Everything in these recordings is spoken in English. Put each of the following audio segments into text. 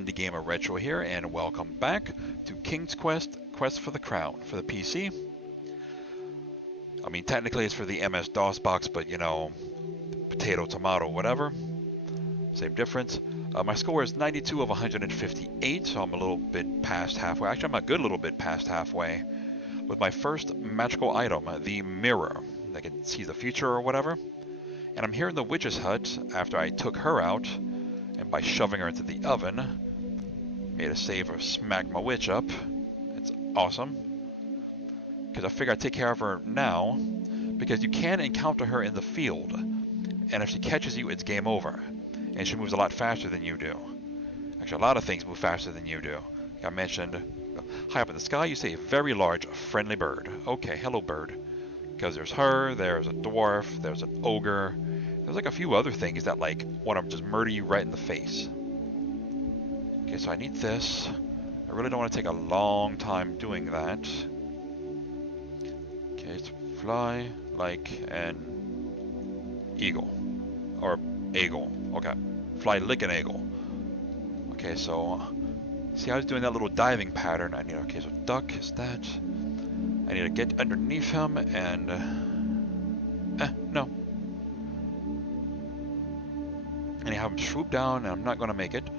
Indie Gamer Retro here, and welcome back to King's Quest: Quest for the Crown for the PC. I mean, technically it's for the MS-DOS box, but you know, potato, tomato, whatever. Same difference. My score is 92 of 158, so I'm a little bit past halfway. Actually, I'm a good little bit past halfway with my first magical item, the mirror. I can see the future or whatever. And I'm here in the witch's hut after I took her out, and by shoving her into the oven, made a save or smack my witch up. It's awesome. Because I figure I'd take care of her now, because you can encounter her in the field. And if she catches you, it's game over. And she moves a lot faster than you do. Actually, a lot of things move faster than you do. Like I mentioned, high up in the sky, you see a very large, friendly bird. Okay, hello bird. Because there's her, there's a dwarf, there's an ogre. There's like a few other things that like want to just murder you right in the face. Okay, so I need this. I really don't want to take a long time doing that. Okay, so fly like an eagle. Or eagle. Okay. Fly like an eagle. Okay, so see, I was doing that little diving pattern. I need, okay, so duck is that. I need to get underneath him and no. And I have him swoop down, and I'm not gonna make it.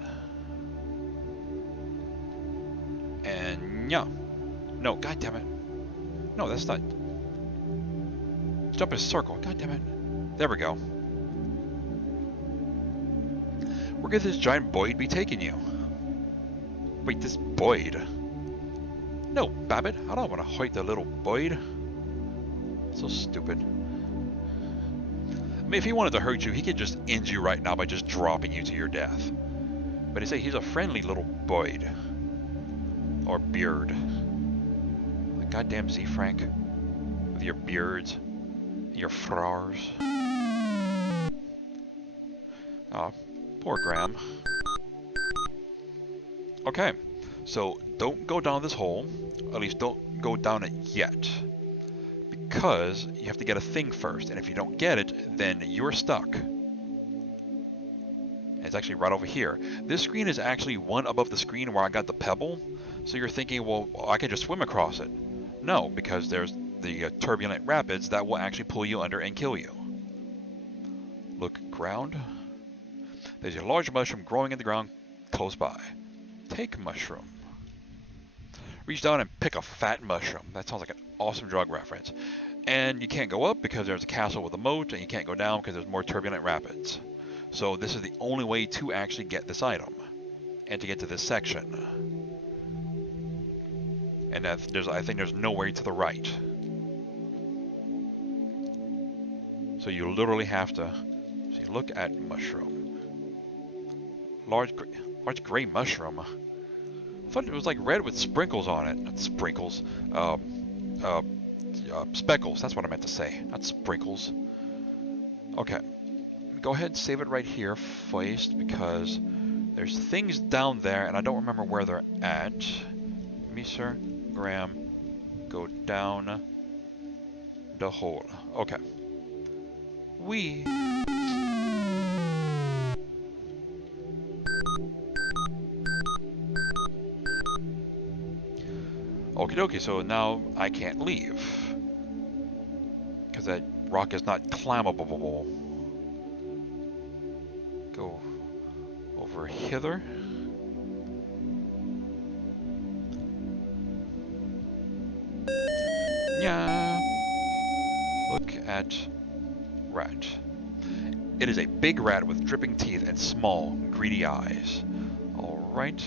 And yeah. No, god damn it. No, that's not. Jump in a circle, god damn it. There we go. Where could this giant Boyd be taking you? Wait, this Boyd? No, Babbitt, I don't want to hurt the little Boyd. So stupid. I mean, if he wanted to hurt you, he could just end you right now by just dropping you to your death. But he say he's a friendly little Boyd. Or beard. Like goddamn Z Frank. With your beards. Your frars. Oh, poor Graham. Okay, so don't go down this hole. At least don't go down it yet. Because you have to get a thing first. And if you don't get it, then you're stuck. And it's actually right over here. This screen is actually one above the screen where I got the pebble. So you're thinking, well, I can just swim across it. No, because there's the turbulent rapids that will actually pull you under and kill you. Look, ground. There's a large mushroom growing in the ground close by. Take mushroom. Reach down and pick a fat mushroom. That sounds like an awesome drug reference. And you can't go up because there's a castle with a moat, and you can't go down because there's more turbulent rapids. So this is the only way to actually get this item. And to get to this section. And I think there's no way to the right. So you literally have to see, look at mushroom. Large gray mushroom. I thought it was like red with sprinkles on it. Not sprinkles. Speckles. That's what I meant to say. Not sprinkles. Okay. Go ahead and save it right here first because there's things down there and I don't remember where they're at. Mr. Graham, go down the hole. Okay. We. Okie dokie, so now I can't leave. Because that rock is not climbable. Go over hither. Yeah. Look at rat. It is a big rat with dripping teeth and small, greedy eyes. Alright.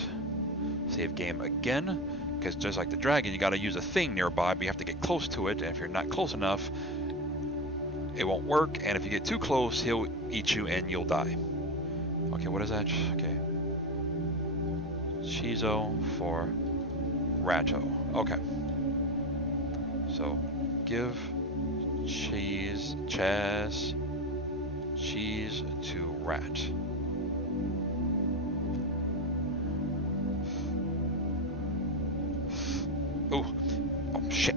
Save game again. Because just like the dragon, you gotta use a thing nearby, but you have to get close to it, and if you're not close enough, it won't work, and if you get too close, he'll eat you and you'll die. Okay, what is that? Okay. Chizo for Ratto. Okay. So, give cheese to rat. Oh, shit.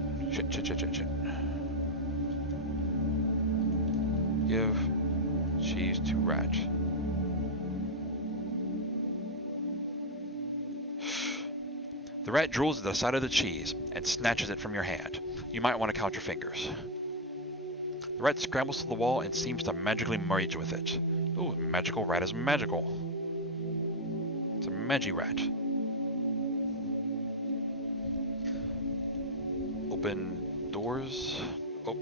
Give cheese to rat. The rat drools at the side of the cheese and snatches it from your hand. You might want to count your fingers. The rat scrambles to the wall and seems to magically merge with it. Ooh, magical rat is magical. It's a magi rat. Open doors. Oh.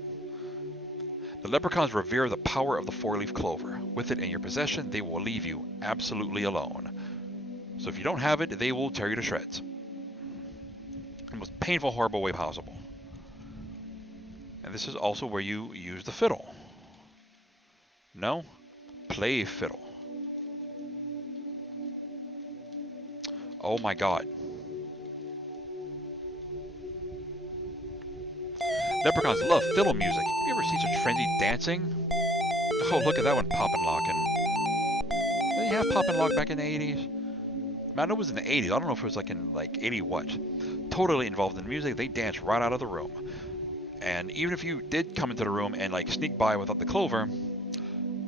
The leprechauns revere the power of the four-leaf clover. With it in your possession, they will leave you absolutely alone. So if you don't have it, they will tear you to shreds. In the most painful, horrible way possible. And this is also where you use the fiddle. No? Play fiddle. Oh my god. Leprechauns love fiddle music. Have you ever seen such frenzied dancing? Oh, look at that one poppin' lockin'. Did you have poppin' lock back in the 80s? I know it was in the 80s. I don't know if it was like in like 80 what. Totally involved in music. They dance right out of the room. And even if you did come into the room and like sneak by without the clover,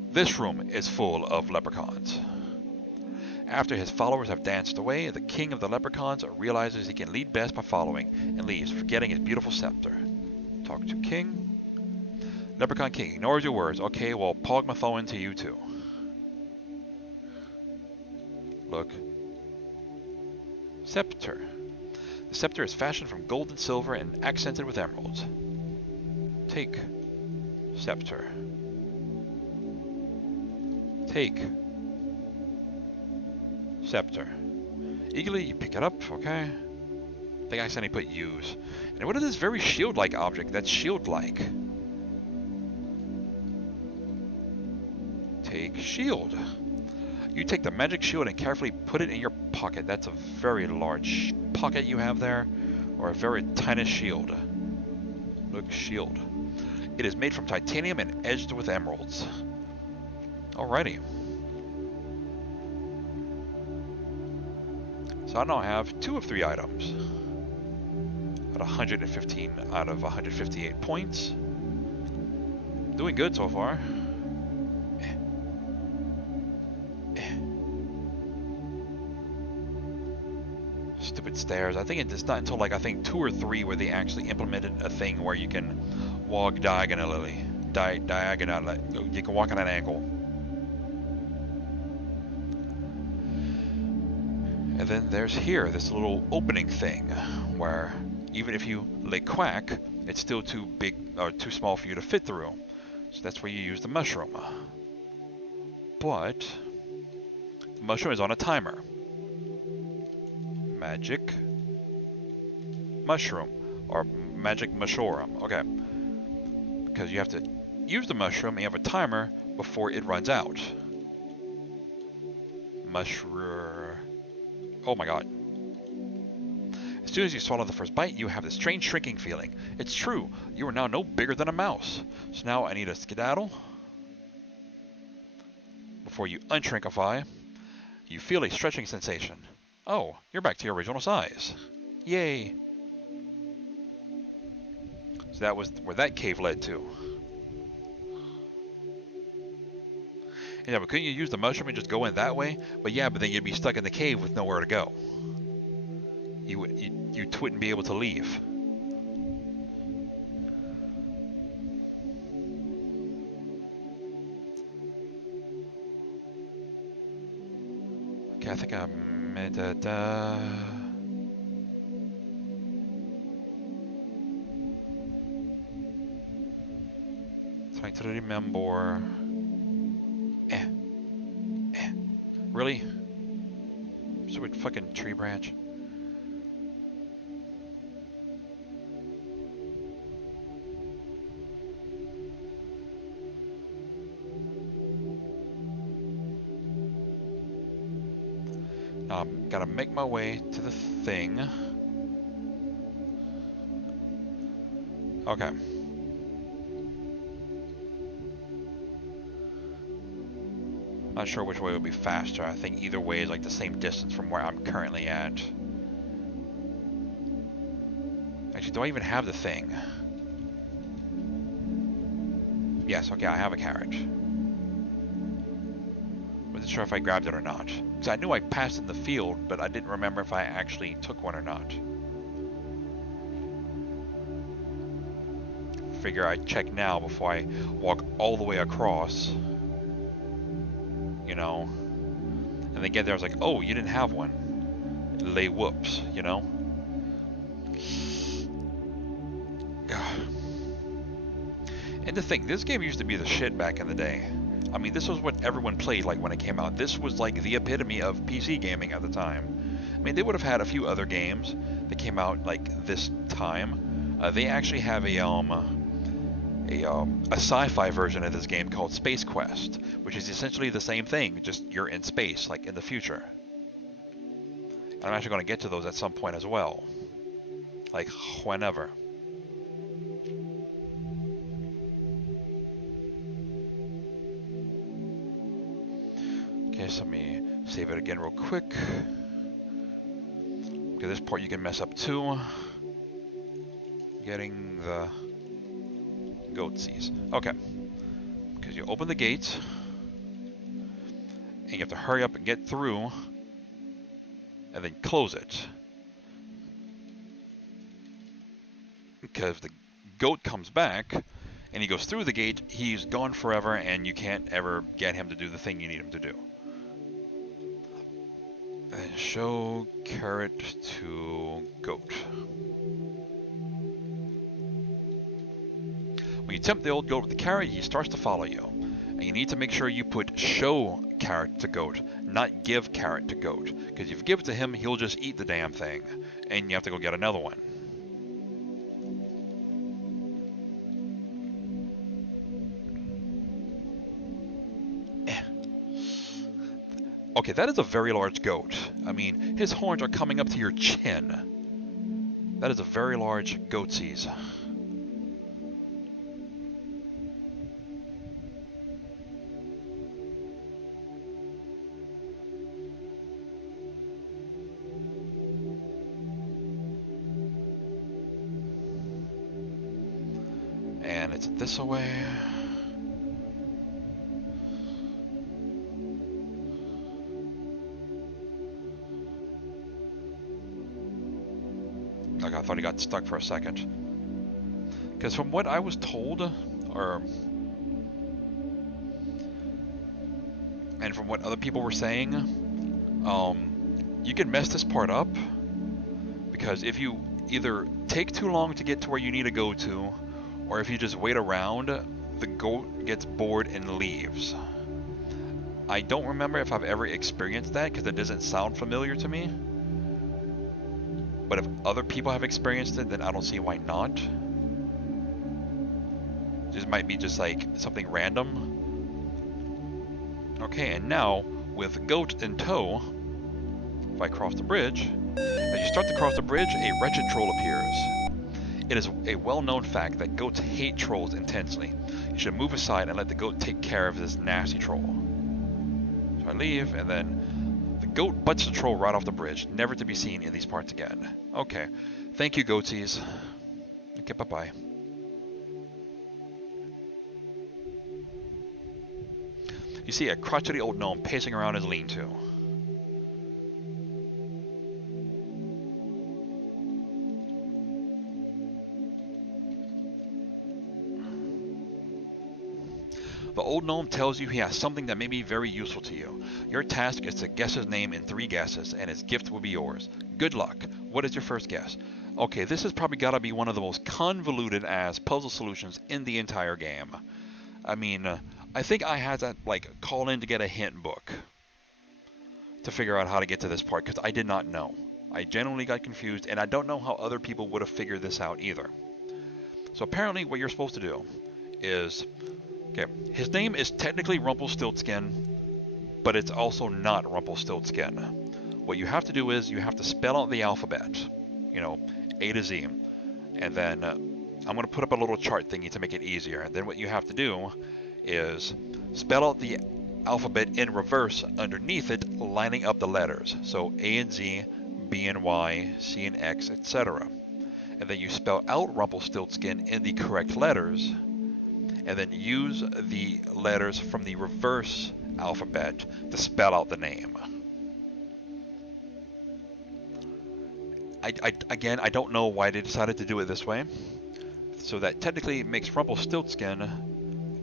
this room is full of leprechauns. After his followers have danced away, the king of the leprechauns realizes he can lead best by following and leaves, forgetting his beautiful scepter. Talk to king. Leprechaun king ignores your words. Okay, well, pog my phone to you too. Look. Scepter. The scepter is fashioned from gold and silver and accented with emeralds. Take. Scepter. Take. Scepter. Eagerly, you pick it up, okay? I think I accidentally put use. And what is this very shield-like object that's shield-like? Take shield. You take the magic shield and carefully put it in your pocket. That's a very large pocket you have there, or a very tiny shield. Look, shield. It is made from titanium and edged with emeralds. Alrighty. So I now have 2 of 3 items. At 115 out of 158 points. Doing good so far. Stupid stairs. I think it's not until like I think 2 or 3 where they actually implemented a thing where you can walk diagonally. Diagonally. You can walk at an angle. And then there's here, this little opening thing, where even if you lay quack, it's still too big or too small for you to fit through. So that's where you use the mushroom. But the mushroom is on a timer. Magic mushroom, or magic mushroom. Okay, because you have to use the mushroom and you have a timer before it runs out. Mushroom. Oh my god. As soon as you swallow the first bite, you have this strange shrinking feeling. It's true, you are now no bigger than a mouse. So now I need a skedaddle. Before you unshrinkify, you feel a stretching sensation. Oh, you're back to your original size. Yay. So that was where that cave led to. Yeah, but couldn't you use the mushroom and just go in that way? But yeah, but then you'd be stuck in the cave with nowhere to go. You wouldn't be able to leave. Okay, I think I made that. Trying to remember. Really? Stupid fucking tree branch. Now I'm gotta make my way to the thing. Okay. Not sure which way would be faster. I think either way is like the same distance from where I'm currently at. Actually, do I even have the thing? Yes, okay, I have a carriage. Wasn't sure if I grabbed it or not. Because I knew I passed in the field, but I didn't remember if I actually took one or not. figure I'd check now before I walk all the way across. You know? And then get there, I was like, oh, you didn't have one. Lay whoops, you know? And to think, this game used to be the shit back in the day. I mean, this was what everyone played like when it came out. This was like the epitome of PC gaming at the time. I mean, they would have had a few other games that came out like this time. They actually have a sci-fi version of this game called Space Quest, which is essentially the same thing, just you're in space, like in the future. And I'm actually going to get to those at some point as well. Like, whenever. Okay, so let me save it again real quick. Okay, this part you can mess up too. Getting the goatsies. Okay. Because you open the gates. And you have to hurry up and get through. And then close it. Because if the goat comes back and he goes through the gate, he's gone forever and you can't ever get him to do the thing you need him to do. And show carrot to goat. When you tempt the old goat with the carrot, he starts to follow you. And you need to make sure you put show carrot to goat, not give carrot to goat. Because if you give it to him, he'll just eat the damn thing. And you have to go get another one. Okay, that is a very large goat. I mean, his horns are coming up to your chin. That is a very large goatsies. And it's this away. Like, I thought he got stuck for a second. Because from what I was told, and from what other people were saying, you can mess this part up. Because if you either take too long to get to where you need to go to, or if you just wait around, the goat gets bored and leaves. I don't remember if I've ever experienced that, because it doesn't sound familiar to me. But if other people have experienced it, then I don't see why not. This might be just like something random. Okay, and now with goat in tow, if I cross the bridge, as you start to cross the bridge, a wretched troll appears. It is a well-known fact that goats hate trolls intensely. You should move aside and let the goat take care of this nasty troll. So I leave, and then the goat butts the troll right off the bridge, never to be seen in these parts again. Okay. Thank you, goatsies. Okay, bye-bye. You see a crotchety old gnome pacing around his lean-to. The old gnome tells you he has something that may be very useful to you. Your task is to guess his name in 3 guesses, and his gift will be yours. Good luck. What is your first guess? Okay, this has probably got to be one of the most convoluted ass puzzle solutions in the entire game. I mean, I think I had to like call in to get a hint book to figure out how to get to this part, because I did not know. I genuinely got confused, and I don't know how other people would have figured this out either. So apparently what you're supposed to do is... Okay, his name is technically Rumpelstiltskin, but it's also not Rumpelstiltskin. What you have to do is you have to spell out the alphabet, you know, A to Z. And then I'm going to put up a little chart thingy to make it easier. And then what you have to do is spell out the alphabet in reverse underneath it, lining up the letters. So A and Z, B and Y, C and X, etc. And then you spell out Rumpelstiltskin in the correct letters, and then use the letters from the reverse alphabet to spell out the name. Again, I don't know why they decided to do it this way. So that technically makes Rumpelstiltskin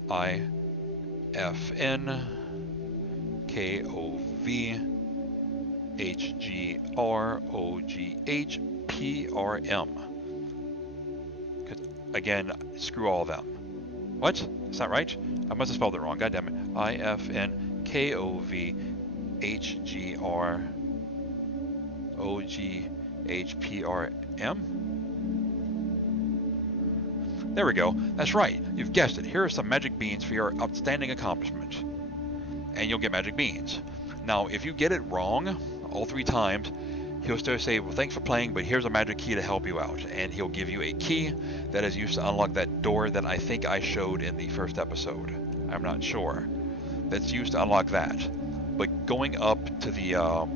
IFNKOVHGROGHPRM. Because, again, screw all of them. What? That's not right? I must have spelled it wrong. God damn it. IFNKOVHGROGHPRM? There we go. That's right. You've guessed it. Here are some magic beans for your outstanding accomplishment. And you'll get magic beans. Now, if you get it wrong all 3 times, he'll still say, well, thanks for playing, but here's a magic key to help you out. And he'll give you a key that is used to unlock that door that I think I showed in the first episode. I'm not sure. That's used to unlock that. But going up to the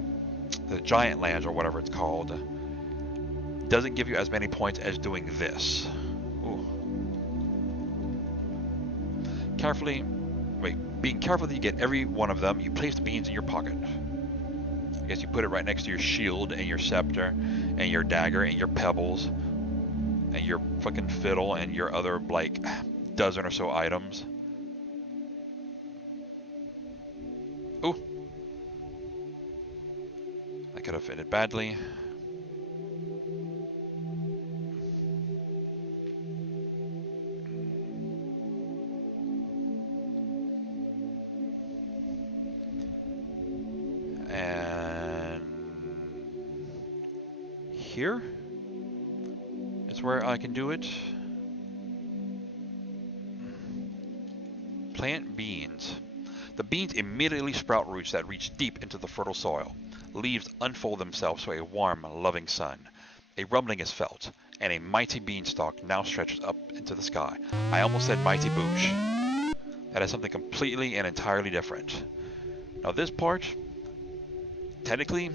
Giant Lands, or whatever it's called, doesn't give you as many points as doing this. Ooh. Being careful that you get every one of them, you place the beans in your pocket. I guess you put it right next to your shield and your scepter and your dagger and your pebbles and your fucking fiddle and your other, like, dozen or so items. Ooh. I could have ended badly. And here is where I can do it. Plant beans. The beans immediately sprout roots that reach deep into the fertile soil. Leaves unfold themselves to a warm, loving sun. A rumbling is felt, and a mighty beanstalk now stretches up into the sky. I almost said mighty boosh. That is something completely and entirely different. Now this part, technically,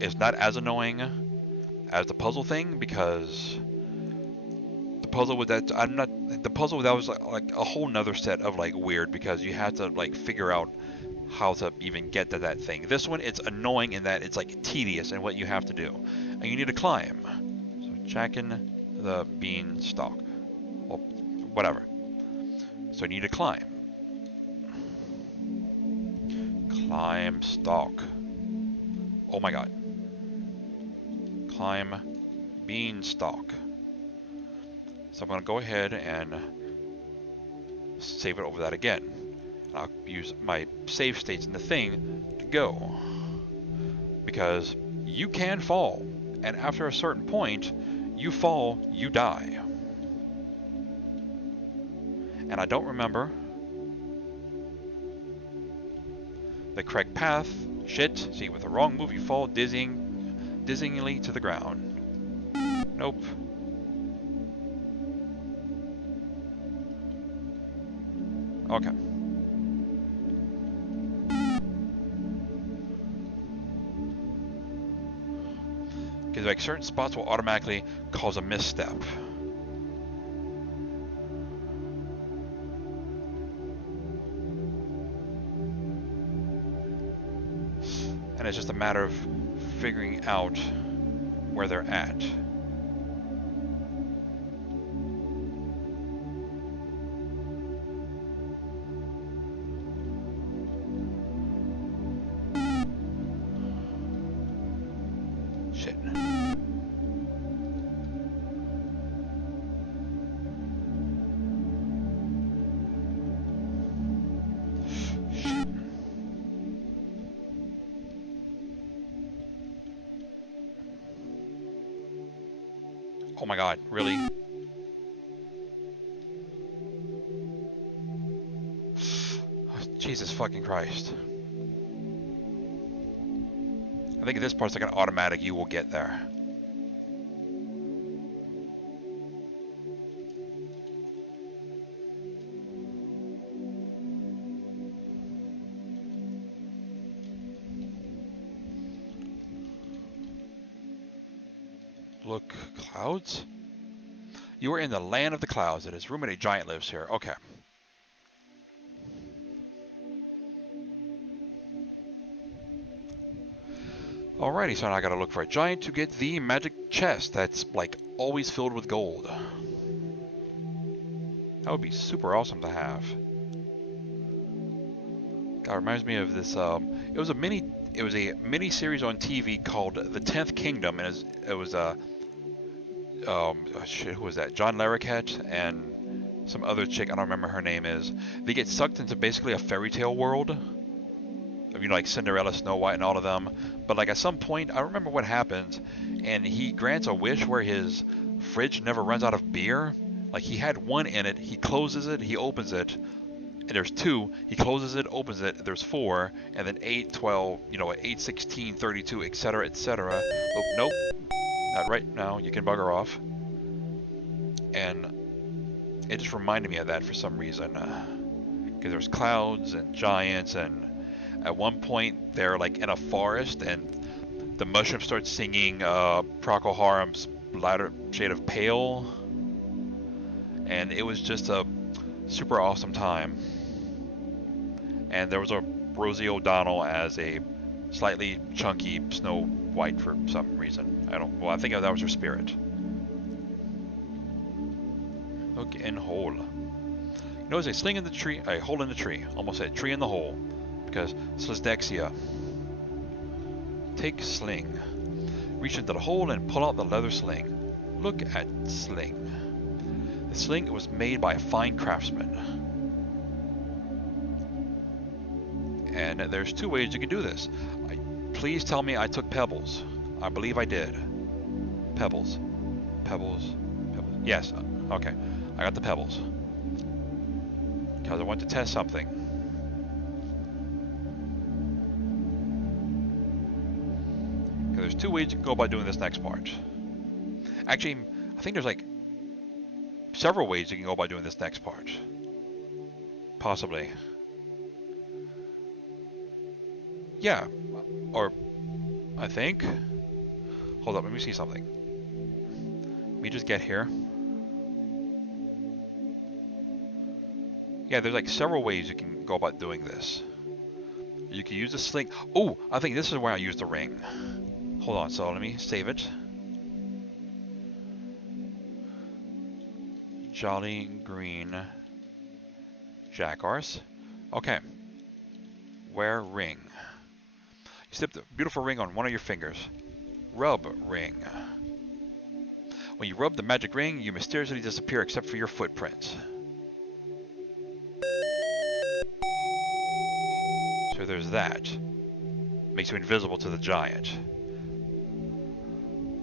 is not as annoying as the puzzle thing, because the puzzle with that was like a whole nother set of like weird, because you have to like figure out how to even get to that thing. This one, it's annoying in that it's like tedious in what you have to do, and you need to climb. So jacking the beanstalk, well, whatever. So you need to climb. Climb stalk. Oh my god. Climb beanstalk. So I'm going to go ahead and save it over that again. I'll use my save states in the thing to go. Because you can fall. And after a certain point, you fall, you die. And I don't remember the correct path. Shit. See, with the wrong move, you fall dizzyingly to the ground. Nope. Okay. Because like certain spots will automatically cause a misstep. And it's just a matter of figuring out where they're at. Shit. Oh my god, really? Jesus fucking Christ. I think this part's like an automatic, you will get there. Look, clouds? You are in the land of the clouds. It is rumored a giant lives here. Okay. Alrighty, so now I gotta look for a giant to get the magic chest that's like always filled with gold. That would be super awesome to have. God, it reminds me of this. It was a mini series on TV called The 10th Kingdom, and it was shit, who was that? John Larroquette and some other chick. I don't remember her name is. They get sucked into basically a fairy tale world of, like Cinderella, Snow White, and all of them. But like at some point, I don't remember what happens, and he grants a wish where his fridge never runs out of beer. Like he had one in it, he closes it, he opens it, and there's two. He closes it, opens it, there's four, and then 8, 12, 8, 16, 32, etc., etc. Oh, nope, not right now. You can bugger off. And it just reminded me of that for some reason. Because there's clouds and giants, and at one point they're like in a forest, and the mushroom starts singing Procol Harum's Lighter Shade of Pale. And it was just a super awesome time. And there was a Rosie O'Donnell as a slightly chunky Snow White for some reason. I think that was her spirit. Hook and hole. There's a sling in the tree, a hole in the tree. Almost said tree in the hole, because dyslexia. Take sling. Reach into the hole and pull out the leather sling. Look at sling. The sling was made by a fine craftsman. And there's two ways you can do this. Please tell me I took pebbles. I believe I did. Pebbles. Pebbles. Pebbles. Yes. Okay. I got the pebbles. Because I want to test something. Because there's two ways you can go about doing this next part. Actually, I think there's like several ways you can go about doing this next part. Possibly. Yeah. Or, I think. Hold up, let me see something. Let me just get here. Yeah, there's like several ways you can go about doing this. You can use the sling. Oh, I think this is where I use the ring. Hold on, so let me save it. Jolly green jackarse. Okay. Wear ring. You slip the beautiful ring on one of your fingers. Rub ring. When you rub the magic ring, you mysteriously disappear except for your footprints. So there's that. Makes you invisible to the giant.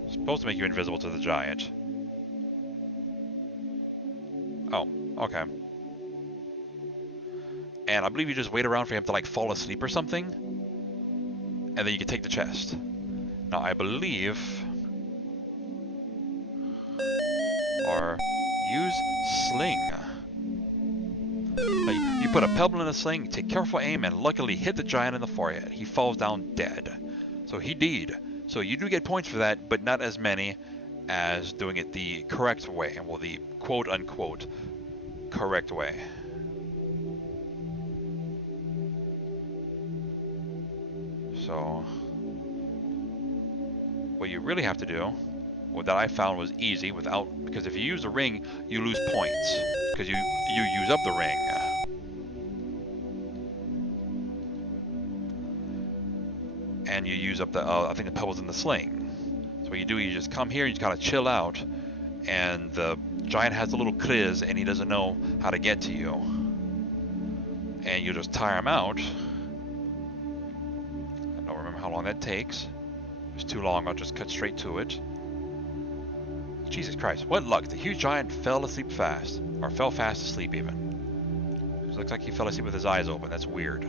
It's supposed to make you invisible to the giant. Oh, okay. And I believe you just wait around for him to like fall asleep or something. And then you can take the chest. Now I believe... or use sling. Now, you put a pebble in a sling, take careful aim, and luckily hit the giant in the forehead. He falls down dead. So he died. So you do get points for that, but not as many as doing it the correct way. Well, the quote-unquote correct way. So, what you really have to do, what that I found was easy without, because if you use the ring, you lose points, because you use up the ring. And you use up the, I think the pebbles in the sling. So what you do, you just come here, you just kind of chill out, and the giant has a little criz, and he doesn't know how to get to you. And you just tire him out. I don't remember how long that takes. If it's too long, I'll just cut straight to it. Jesus Christ, what luck. The huge giant fell asleep fast. Or fell fast asleep, even. It looks like he fell asleep with his eyes open. That's weird.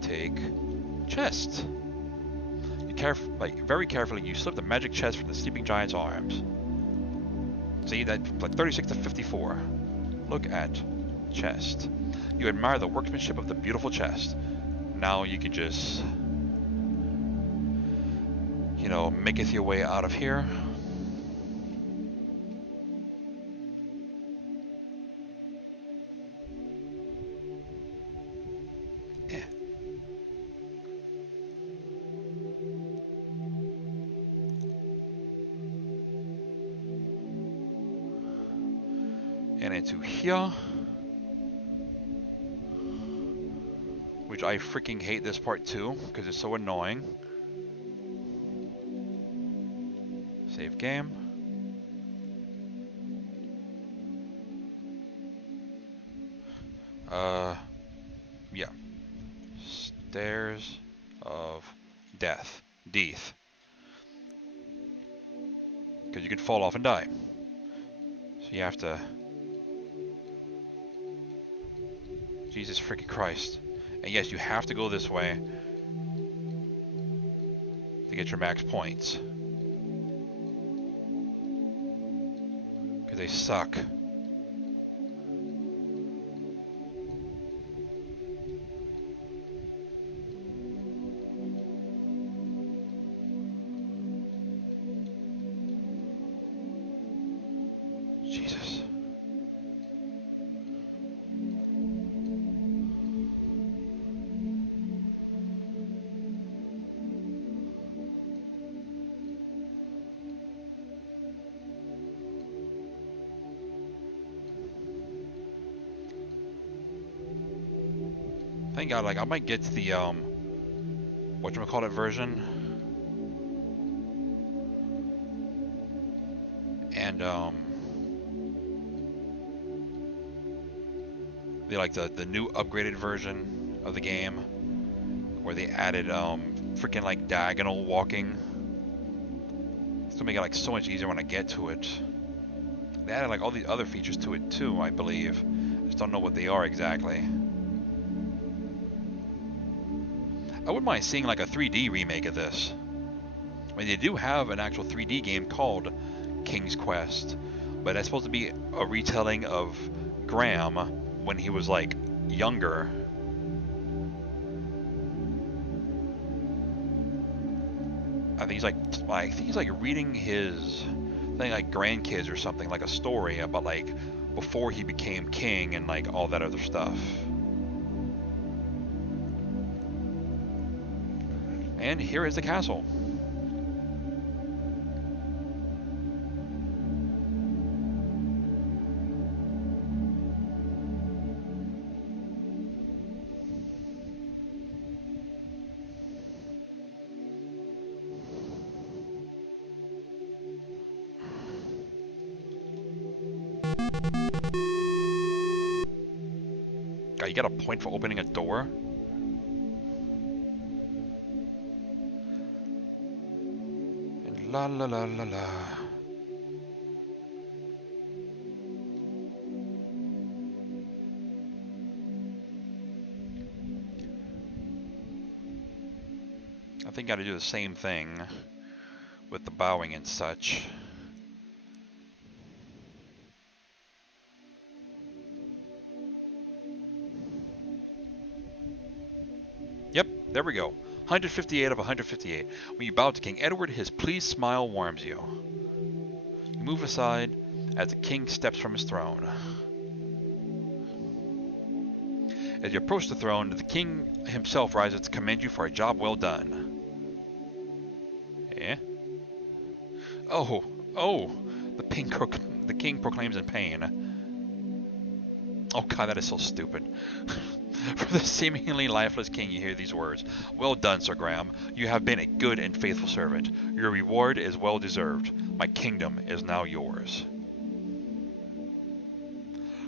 Take chest. You very carefully, you slip the magic chest from the sleeping giant's arms. See, that's like 36 to 54. Look at chest. You admire the workmanship of the beautiful chest. Now you can just, maketh your way out of here. Yeah. And into here. Which I freaking hate this part too, because it's so annoying. Save game. Yeah. Stairs of death. Death. Because you could fall off and die. So you have to... Jesus freaking Christ. And yes, you have to go this way to get your max points. Because they suck. Jesus. Thank God, like, I might get to the, whatchamacallit version. And, the new upgraded version of the game, where they added, freaking, like, diagonal walking. It's gonna make it, like, so much easier when I get to it. They added, like, all these other features to it, too, I believe. I just don't know what they are exactly. I wouldn't mind seeing like a 3D remake of this. I mean, they do have an actual 3D game called King's Quest, but that's supposed to be a retelling of Graham when he was like younger. I think he's like reading his thing like grandkids or something, like a story about like before he became king and like all that other stuff. And here is the castle. God, you got a point for opening a door? La la la la la. I think I gotta do the same thing with the bowing and such. Yep, there we go. 158 of 158. When you bow to King Edward, his pleased smile warms you. You move aside as the king steps from his throne. As you approach the throne, the king himself rises to commend you for a job well done. Eh? Oh, the king proclaims in pain. Oh god, that is so stupid. From the seemingly lifeless king you hear these words. Well done, Sir Graham. You have been a good and faithful servant. Your reward is well deserved. My kingdom is now yours.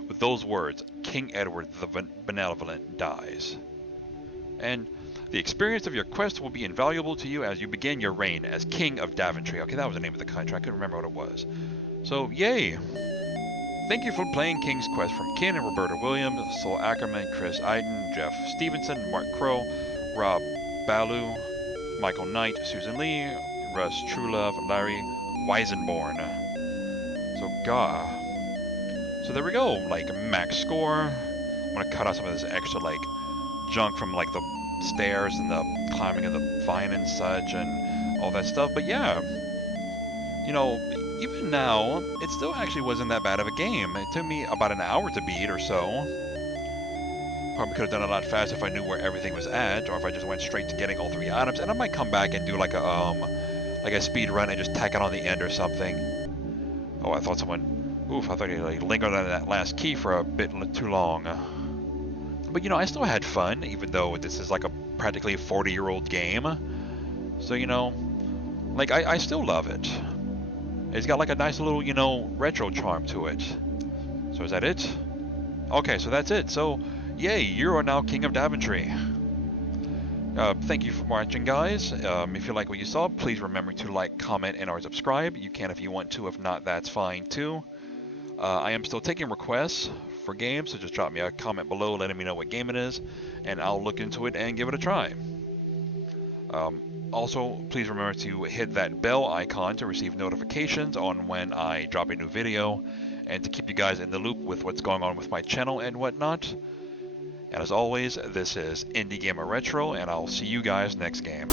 With those words, King Edward the Benevolent dies. And the experience of your quest will be invaluable to you as you begin your reign as King of Daventry. Okay, that was the name of the country. I couldn't remember what it was. So, yay! Thank you for playing King's Quest from Ken and Roberta Williams, Sol Ackerman, Chris Iden, Jeff Stevenson, Mark Crow, Rob Ballou, Michael Knight, Susan Lee, Russ Truelove, Larry Weisenborn. So there we go, like max score. I'm gonna cut out some of this extra like junk from like the stairs and the climbing of the vine and such and all that stuff. But yeah, you know, even now, it still actually wasn't that bad of a game. It took me about an hour to beat or so. Probably could have done it a lot faster if I knew where everything was at, or if I just went straight to getting all 3 items. And I might come back and do like a speed run and just tack it on the end or something. Oh, I thought someone Oof, I thought he like lingered on that last key for a bit too long. But you know, I still had fun, even though this is like a practically 40-year-old game. So you know, like I still love it. It's got like a nice little, you know, retro charm to it. So is that it? Okay, so that's it. So, yay, you are now King of Daventry. Thank you for watching, guys. If you like what you saw, please remember to like, comment, and or subscribe. You can if you want to. If not, that's fine too. I am still taking requests for games, so just drop me a comment below letting me know what game it is, and I'll look into it and give it a try. Also, please remember to hit that bell icon to receive notifications on when I drop a new video, and to keep you guys in the loop with what's going on with my channel and whatnot. And as always, this is Indie Gamer Retro, and I'll see you guys next game.